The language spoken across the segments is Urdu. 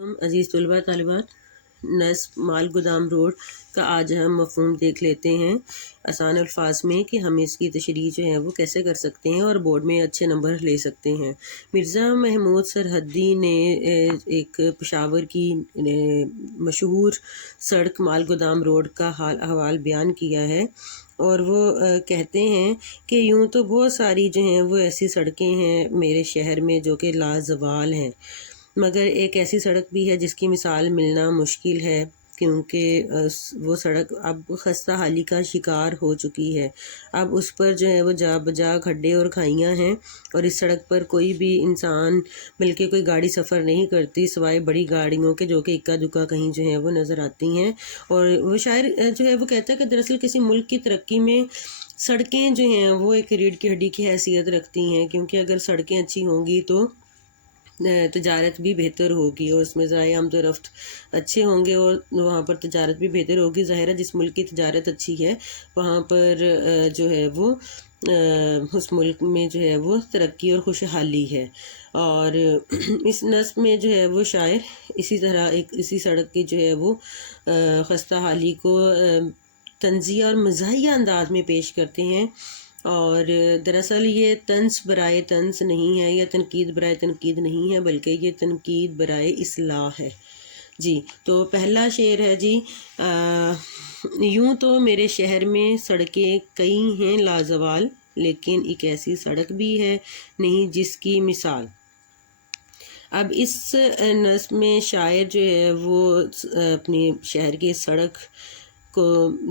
عزیز طلباء طالبات، نصب مال گودام روڈ کا آج ہم مفہوم دیکھ لیتے ہیں آسان الفاظ میں کہ ہم اس کی تشریح جو ہے وہ کیسے کر سکتے ہیں اور بورڈ میں اچھے نمبر لے سکتے ہیں۔ مرزا محمود سرحدی نے ایک پشاور کی مشہور سڑک مال گودام روڈ کا حال احوال بیان کیا ہے، اور وہ کہتے ہیں کہ یوں تو بہت ساری جو ہیں وہ ایسی سڑکیں ہیں میرے شہر میں جو کہ لازوال ہیں، مگر ایک ایسی سڑک بھی ہے جس کی مثال ملنا مشکل ہے، کیونکہ وہ سڑک اب خستہ حالی کا شکار ہو چکی ہے۔ اب اس پر جو ہے وہ جا بجا کھڈے اور کھائیاں ہیں، اور اس سڑک پر کوئی بھی انسان بلکہ کوئی گاڑی سفر نہیں کرتی سوائے بڑی گاڑیوں کے، جو کہ اکا دکا کہیں جو ہے وہ نظر آتی ہیں۔ اور وہ شاعر جو ہے وہ کہتا ہے کہ دراصل کسی ملک کی ترقی میں سڑکیں جو ہیں وہ ایک ریڑھ کی ہڈی کی حیثیت رکھتی ہیں، کیونکہ اگر سڑکیں اچھی ہوں گی تو تجارت بھی بہتر ہوگی، اور اس میں ذرائع آمد و رفت اچھے ہوں گے اور وہاں پر تجارت بھی بہتر ہوگی۔ ظاہر ہے جس ملک کی تجارت اچھی ہے وہاں پر جو ہے وہ اس ملک میں جو ہے وہ ترقی اور خوشحالی ہے۔ اور اس نظم میں جو ہے وہ شاعر اسی طرح اسی سڑک کی جو ہے وہ خستہ حالی کو طنزیہ اور مزاحیہ انداز میں پیش کرتے ہیں، اور دراصل یہ طنز برائے طنز نہیں ہے یا تنقید برائے تنقید نہیں ہے، بلکہ یہ تنقید برائے اصلاح ہے۔ جی تو پہلا شعر ہے جی، یوں تو میرے شہر میں سڑکیں کئی ہیں لازوال، لیکن ایک ایسی سڑک بھی ہے نہیں جس کی مثال۔ اب اس نظم میں شاعر جو ہے وہ اپنی شہر کی سڑک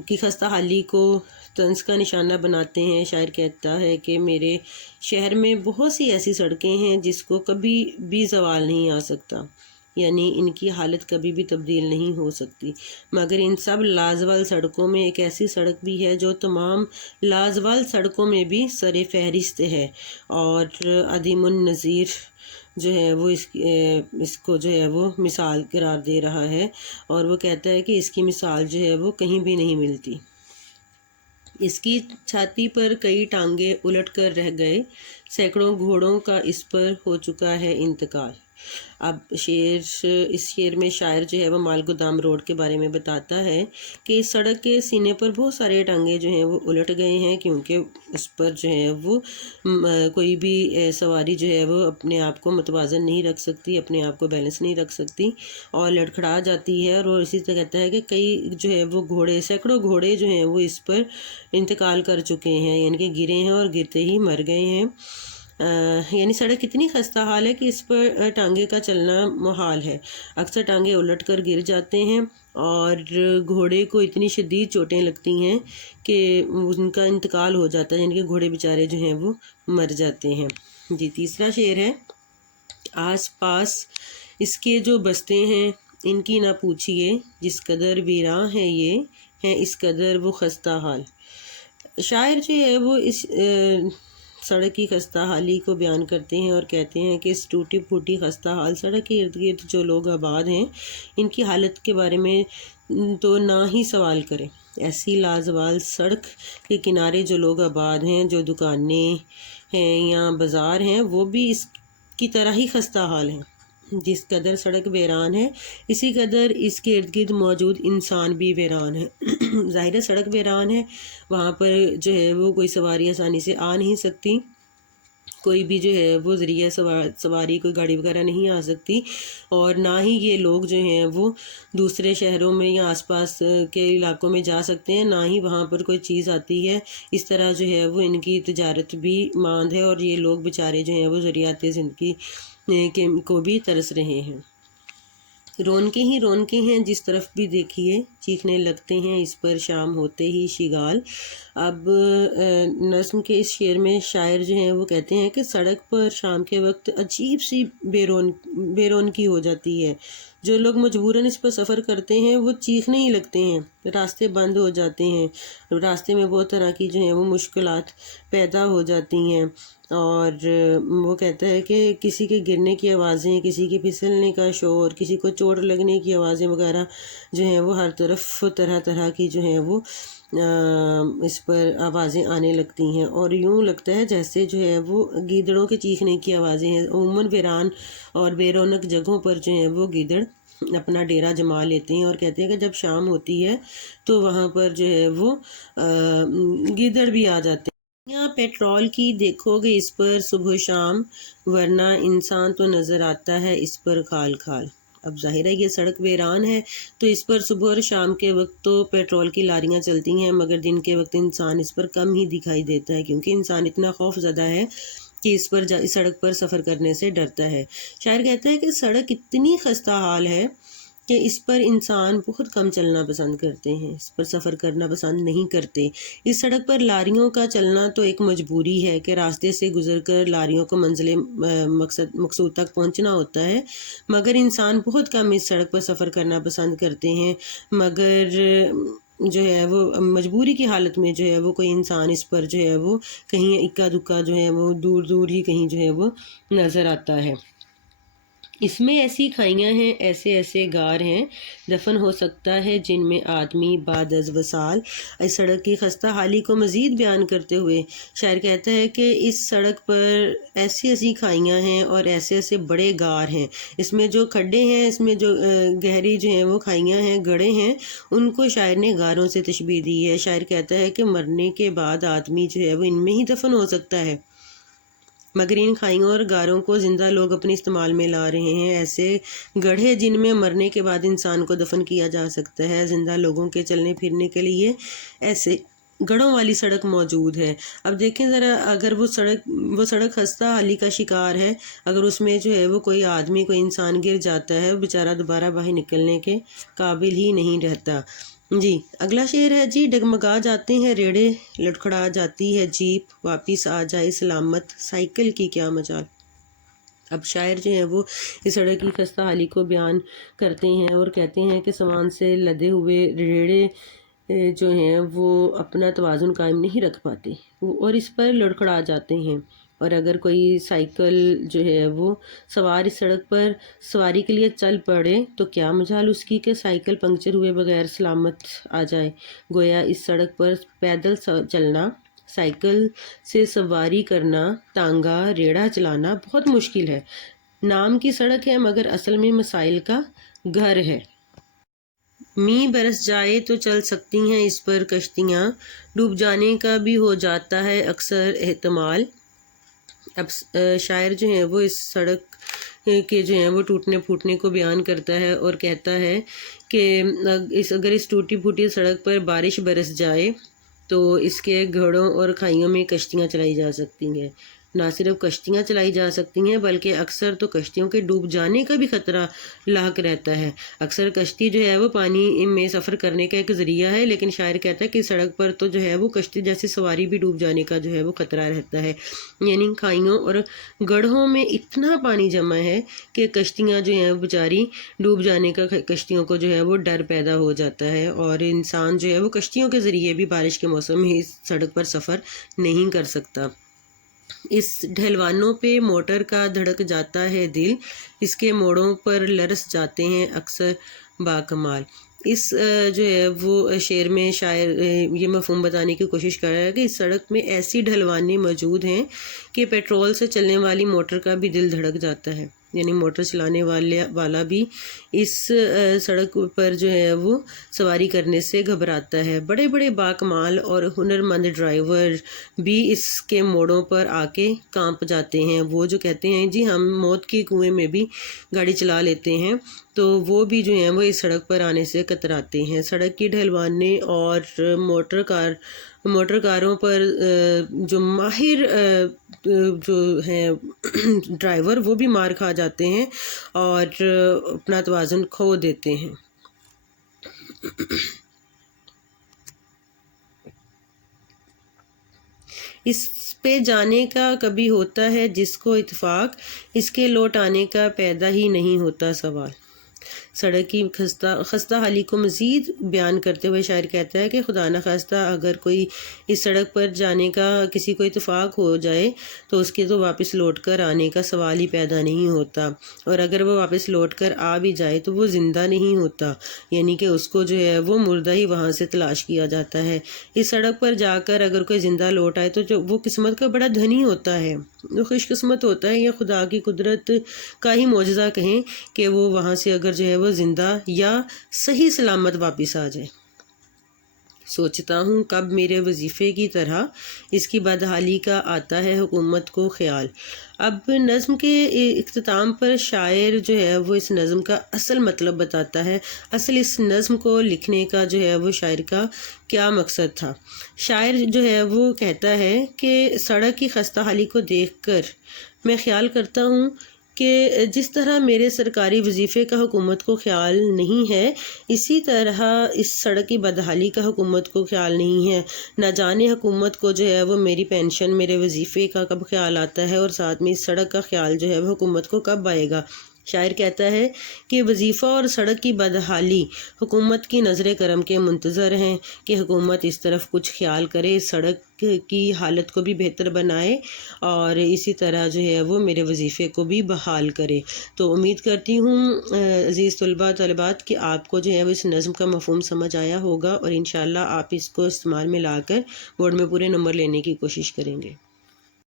کی خستہ حالی کو طنز کا نشانہ بناتے ہیں۔ شاعر کہتا ہے کہ میرے شہر میں بہت سی ایسی سڑکیں ہیں جس کو کبھی بھی زوال نہیں آ سکتا، یعنی ان کی حالت کبھی بھی تبدیل نہیں ہو سکتی، مگر ان سب لازوال سڑکوں میں ایک ایسی سڑک بھی ہے جو تمام لازوال سڑکوں میں بھی سر فہرست ہے، اور عدیم النظیر جو ہے وہ اس کو جو ہے وہ مثال قرار دے رہا ہے، اور وہ کہتا ہے کہ اس کی مثال جو ہے وہ کہیں بھی نہیں ملتی۔ اس کی چھاتی پر کئی ٹانگے الٹ کر رہ گئے، سینکڑوں گھوڑوں کا اس پر ہو چکا ہے انتقال۔ اب اس شعر میں شاعر جو ہے وہ مال گودام روڈ کے بارے میں بتاتا ہے کہ اس سڑک کے سینے پر بہت سارے ٹانگے جو ہیں وہ الٹ گئے ہیں، کیونکہ اس پر جو ہے وہ کوئی بھی سواری جو ہے وہ اپنے آپ کو متوازن نہیں رکھ سکتی، اپنے آپ کو بیلنس نہیں رکھ سکتی اور لڑکھڑا جاتی ہے، اور وہ اسی طرح کہتا ہے کہ کئی جو ہے وہ گھوڑے، سینکڑوں گھوڑے جو ہیں وہ اس پر انتقال کر چکے ہیں، یعنی کہ گرے ہیں اور گرتے ہی مر گئے ہیں۔ یعنی سڑک اتنی خستہ حال ہے کہ اس پر ٹانگے کا چلنا محال ہے، اکثر ٹانگے الٹ کر گر جاتے ہیں، اور گھوڑے کو اتنی شدید چوٹیں لگتی ہیں کہ ان کا انتقال ہو جاتا ہے، یعنی کہ گھوڑے بیچارے جو ہیں وہ مر جاتے ہیں۔ جی تیسرا شعر ہے، آس پاس اس کے جو بستے ہیں ان کی نہ پوچھئے، جس قدر ویراں ہے یہ ہیں اس قدر وہ خستہ حال۔ شاعر جو ہے وہ اس سڑک کی خستہ حالی کو بیان کرتے ہیں اور کہتے ہیں کہ اس ٹوٹی پھوٹی خستہ حال سڑک کے ارد گرد جو لوگ آباد ہیں ان کی حالت کے بارے میں تو نہ ہی سوال کریں۔ ایسی لازوال سڑک کے کنارے جو لوگ آباد ہیں، جو دکانیں ہیں یا بازار ہیں، وہ بھی اس کی طرح ہی خستہ حال ہیں۔ جس قدر سڑک ویران ہے اسی قدر اس کے ارد گرد موجود انسان بھی ویران ہے۔ ظاہر ہے سڑک ویران ہے، وہاں پر جو ہے وہ کوئی سواری آسانی سے آ نہیں سکتی، کوئی بھی جو ہے وہ ذریعہ سواری کوئی گاڑی وغیرہ نہیں آ سکتی، اور نہ ہی یہ لوگ جو ہیں وہ دوسرے شہروں میں یا آس پاس کے علاقوں میں جا سکتے ہیں، نہ ہی وہاں پر کوئی چیز آتی ہے۔ اس طرح جو ہے وہ ان کی تجارت بھی ماند ہے، اور یہ لوگ بیچارے جو ہیں وہ ضروریات زندگی کو بھی ترس رہے ہیں۔ رونقیں ہی رونقیں ہیں جس طرف بھی دیکھیے، چیخنے لگتے ہیں اس پر شام ہوتے ہی شگال۔ اب نظم کے اس شعر میں شاعر جو ہیں وہ کہتے ہیں کہ سڑک پر شام کے وقت عجیب سی بے رونقی ہو جاتی ہے، جو لوگ مجبوراً اس پر سفر کرتے ہیں وہ چیخنے ہی لگتے ہیں، راستے بند ہو جاتے ہیں، راستے میں بہت طرح کی جو ہیں وہ مشکلات پیدا ہو جاتی ہیں، اور وہ کہتا ہے کہ کسی کے گرنے کی آوازیں، کسی کے پھسلنے کا شور، کسی کو چوٹ لگنے کی آوازیں وغیرہ جو ہیں وہ ہر طرف طرح طرح کی جو ہیں وہ اس پر آوازیں آنے لگتی ہیں، اور یوں لگتا ہے جیسے جو ہے وہ گیدڑوں کے چیخنے کی آوازیں ہیں۔ عموماً ویران اور بے رونق جگہوں پر جو ہیں وہ گیدڑ اپنا ڈیرا جما لیتے ہیں، اور کہتے ہیں کہ جب شام ہوتی ہے تو وہاں پر جو ہے وہ گیدڑ بھی آ جاتے ہیں۔ یہاں پیٹرول کی دیکھو گے اس پر صبح و شام، ورنہ انسان تو نظر آتا ہے اس پر کھال کھال۔ اب ظاہر ہے یہ سڑک ویران ہے تو اس پر صبح اور شام کے وقت تو پیٹرول کی لاریاں چلتی ہیں، مگر دن کے وقت انسان اس پر کم ہی دکھائی دیتا ہے، کیونکہ انسان اتنا خوف زدہ ہے کہ اس سڑک پر سفر کرنے سے ڈرتا ہے۔ شاعر کہتا ہے کہ سڑک اتنی خستہ حال ہے کہ اس پر انسان بہت کم چلنا پسند کرتے ہیں، اس پر سفر کرنا پسند نہیں کرتے۔ اس سڑک پر لاریوں کا چلنا تو ایک مجبوری ہے کہ راستے سے گزر کر لاریوں کو منزل مقصود تک پہنچنا ہوتا ہے، مگر انسان بہت کم اس سڑک پر سفر کرنا پسند کرتے ہیں، مگر جو ہے وہ مجبوری کی حالت میں جو ہے وہ کوئی انسان اس پر جو ہے وہ کہیں اکا دکا جو ہے وہ دور دور ہی کہیں جو ہے وہ نظر آتا ہے۔ اس میں ایسی کھائیاں ہیں، ایسے ایسے غار ہیں، دفن ہو سکتا ہے جن میں آدمی بعد از وصال۔ اس سڑک کی خستہ حالی کو مزید بیان کرتے ہوئے شاعر کہتا ہے کہ اس سڑک پر ایسی ایسی کھائیاں ہیں اور ایسے ایسے بڑے غار ہیں، اس میں جو کھڈے ہیں، اس میں جو گہری جو ہیں وہ کھائیاں ہیں، گڑھے ہیں، ان کو شاعر نے غاروں سے تشبیہ دی ہے۔ شاعر کہتا ہے کہ مرنے کے بعد آدمی جو ہے وہ ان میں ہی دفن ہو سکتا ہے، مگر ان کھائیوں اور غاروں کو زندہ لوگ اپنے استعمال میں لا رہے ہیں۔ ایسے گڑھے جن میں مرنے کے بعد انسان کو دفن کیا جا سکتا ہے، زندہ لوگوں کے چلنے پھرنے کے لیے ایسے گڑھوں والی سڑک موجود ہے۔ اب دیکھیں ذرا، اگر وہ سڑک خستہ حالی کا شکار ہے، اگر اس میں جو ہے وہ کوئی آدمی، کوئی انسان گر جاتا ہے، بیچارہ دوبارہ باہر نکلنے کے قابل ہی نہیں رہتا۔ جی اگلا شعر ہے جی، ڈگمگا جاتے ہیں ریڑے، لڑکھڑا جاتی ہے جیپ، واپس آ جائے سلامت سائیکل کی کیا مجال۔ اب شاعر جو ہیں وہ اس سڑک کی خستہ حالی کو بیان کرتے ہیں اور کہتے ہیں کہ سامان سے لدے ہوئے ریڑے جو ہیں وہ اپنا توازن قائم نہیں رکھ پاتے اور اس پر لڑکھڑا جاتے ہیں، اور اگر کوئی سائیکل جو ہے وہ سوار اس سڑک پر سواری کے لیے چل پڑے تو کیا مجال اس کی کہ سائیکل پنکچر ہوئے بغیر سلامت آ جائے۔ گویا اس سڑک پر پیدل چلنا، سائیکل سے سواری کرنا، تانگا ریڑھا چلانا بہت مشکل ہے۔ نام کی سڑک ہے مگر اصل میں مسائل کا گھر ہے۔ میںہ برس جائے تو چل سکتی ہیں اس پر کشتیاں، ڈوب جانے کا بھی ہو جاتا ہے اکثر احتمال۔ اب شاعر جو ہیں وہ اس سڑک کے جو ہیں وہ ٹوٹنے پھوٹنے کو بیان کرتا ہے اور کہتا ہے کہ اگر اس ٹوٹی پھوٹی سڑک پر بارش برس جائے تو اس کے گھڑوں اور کھائیوں میں کشتیاں چلائی جا سکتی ہیں۔ نہ صرف کشتیاں چلائی جا سکتی ہیں بلکہ اکثر تو کشتیوں کے ڈوب جانے کا بھی خطرہ لاحق رہتا ہے۔ اکثر کشتی جو ہے وہ پانی میں سفر کرنے کا ایک ذریعہ ہے، لیکن شاعر کہتا ہے کہ سڑک پر تو جو ہے وہ کشتی جیسی سواری بھی ڈوب جانے کا جو ہے وہ خطرہ رہتا ہے۔ یعنی کھائیوں اور گڑھوں میں اتنا پانی جمع ہے کہ کشتیاں جو ہیں بیچاری ڈوب جانے کا، کشتیوں کو جو ہے وہ ڈر پیدا ہو جاتا ہے، اور انسان جو ہے وہ کشتیوں کے ذریعے بھی بارش کے موسم میں اس سڑک پر سفر نہیں کر سکتا۔ اس ڈھلوانوں پہ موٹر کا دھڑک جاتا ہے دل، اس کے موڑوں پر لرس جاتے ہیں اکثر باکمال۔ اس جو ہے وہ شعر میں شاعر یہ مفہوم بتانے کی کوشش کر رہا ہے کہ اس سڑک میں ایسی ڈھلوانے موجود ہیں کہ پیٹرول سے چلنے والی موٹر کا بھی دل دھڑک جاتا ہے، یعنی موٹر چلانے والا بھی اس سڑک پر جو ہے وہ سواری کرنے سے گھبراتا ہے۔ بڑے بڑے باکمال اور ہنرمند ڈرائیور بھی اس کے موڑوں پر آ کے کانپ جاتے ہیں۔ وہ جو کہتے ہیں جی ہم موت کے کنویں میں بھی گاڑی چلا لیتے ہیں، تو وہ بھی جو ہیں وہ اس سڑک پر آنے سے کتراتے ہیں۔ سڑک کی ڈھلوانے اور موٹر کاروں پر جو ماہر جو ہیں ڈرائیور، وہ بھی مار کھا جاتے ہیں اور اپنا توازن کھو دیتے ہیں۔ اس پہ جانے کا کبھی ہوتا ہے جس کو اتفاق، اس کے لوٹ آنے کا پیدا ہی نہیں ہوتا سوال۔ سڑک کی خستہ حالی کو مزید بیان کرتے ہوئے شاعر کہتا ہے کہ خدا نخواستہ اگر کوئی اس سڑک پر جانے کا کسی کو اتفاق ہو جائے تو اس کے تو واپس لوٹ کر آنے کا سوال ہی پیدا نہیں ہوتا، اور اگر وہ واپس لوٹ کر آ بھی جائے تو وہ زندہ نہیں ہوتا، یعنی کہ اس کو جو ہے وہ مردہ ہی وہاں سے تلاش کیا جاتا ہے۔ اس سڑک پر جا کر اگر کوئی زندہ لوٹ آئے تو وہ قسمت کا بڑا دھنی ہوتا ہے، وہ خوش قسمت ہوتا ہے، یا خدا کی قدرت کا ہی معجزہ کہیں کہ وہ وہاں سے اگر جو ہے وہ زندہ یا صحیح سلامت واپس آ جائے۔ سوچتا ہوں کب میرے وظیفے کی طرح اس کی بدحالی کا آتا ہے حکومت کو خیال۔ اب نظم کے اختتام پر شاعر جو ہے وہ اس نظم کا اصل مطلب بتاتا ہے، اصل اس نظم کو لکھنے کا جو ہے وہ شاعر کا کیا مقصد تھا۔ شاعر جو ہے وہ کہتا ہے کہ سڑک کی خستہ حالی کو دیکھ کر میں خیال کرتا ہوں کہ جس طرح میرے سرکاری وظیفے کا حکومت کو خیال نہیں ہے، اسی طرح اس سڑک کی بدحالی کا حکومت کو خیال نہیں ہے۔ نہ جانے حکومت کو جو ہے وہ میری پینشن، میرے وظیفے کا کب خیال آتا ہے، اور ساتھ میں اس سڑک کا خیال جو ہے وہ حکومت کو کب آئے گا۔ شاعر کہتا ہے کہ وظیفہ اور سڑک کی بدحالی حکومت کی نظر کرم کے منتظر ہیں کہ حکومت اس طرف کچھ خیال کرے، اس سڑک کی حالت کو بھی بہتر بنائے، اور اسی طرح جو ہے وہ میرے وظیفے کو بھی بحال کرے۔ تو امید کرتی ہوں عزیز طلباء طالبات کہ آپ کو جو ہے وہ اس نظم کا مفہوم سمجھ آیا ہوگا، اور انشاءاللہ آپ اس کو استعمال میں لا کر بورڈ میں پورے نمبر لینے کی کوشش کریں گے۔